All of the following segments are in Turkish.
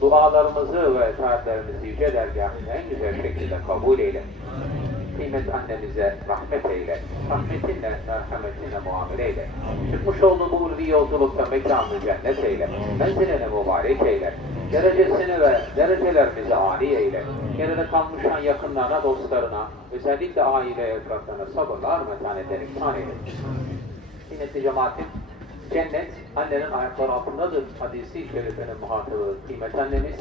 dualarımızı ve taatlerimizi yüce dergahın en güzel şekilde kabul eyle. Kıymet annemize rahmet eyle. Rahmetinle, merhametinle muamele eyle. Çıkmış olduğu bu ulvi yolculukta mekanını cennet eyle. Menzilini mübarek eyle. Derecesini ve derecelerimizi âli eyle. Geride kalmışan yakınlarına, dostlarına, özellikle aile etraflarına sabırlar, metanetten ihsan eyle. Kıymetli cemaatim, cennet annenin ayakları altındadır. Hadisi şerifinin muhatabı kıymet annemiz,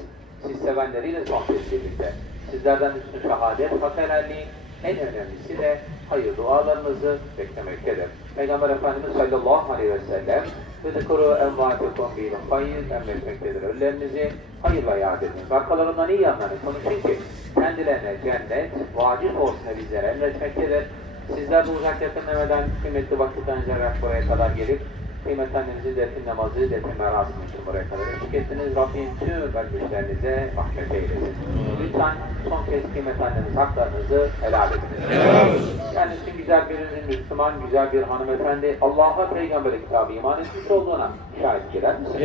siz sevenleriyle sohbet birlikte. Sizlerden üstün şehadet, hak helalliği, en önemlisi de hayır dualarınızı beklemektedir. Peygamber Efendimiz sallallahu aleyhi ve sellem Fıdıkuru envâtekum bil hayır emretmektedir. Ölülerinizi hayırla yad ediniz. Arkalarından iyi yanlarını konuşun ki kendilerine cennet vacip olsun bizlere emretmektedir. Sizler de uzak yakınlamadan kıymetli vakitten zerrak buraya kadar gelip kıymetli annemizin defin namazı, defin merasimi için buraya kadar eşlik ettiniz. Rabbim tüm ölmüşlerinize rahmet eylesin. Lütfen son kez kıymetli annemiz haklarınızı helal ediniz. Kendisi güzel bir Müslüman, güzel bir hanımefendi, Allah'a peygamber kitabı iman etmiş olduğuna şahit eder misiniz?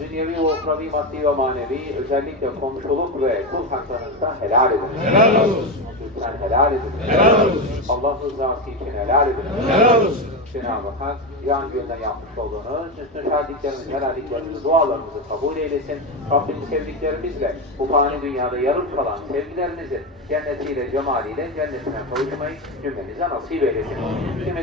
Dünyevi ve uhravi, maddi ve manevi, özellikle komşuluk ve kul haklarınızda helal edin. Helal olsun. Lütfen helal edin. Helal olsun. Allah rızası için helal edin. Helal olsun. Cenab-ı Hak yan gönlden yapmış olduğunuz üstün şahitliklerimizi, helalliklerimizi, dualarımızı kabul eylesin. Rabbimiz sevdiklerimizle bu fani dünyada yarım kalan sevgilerinizi cennetiyle, cemaliyle cennetine kavuşmayı cümlemize nasip eylesin. Kıymetli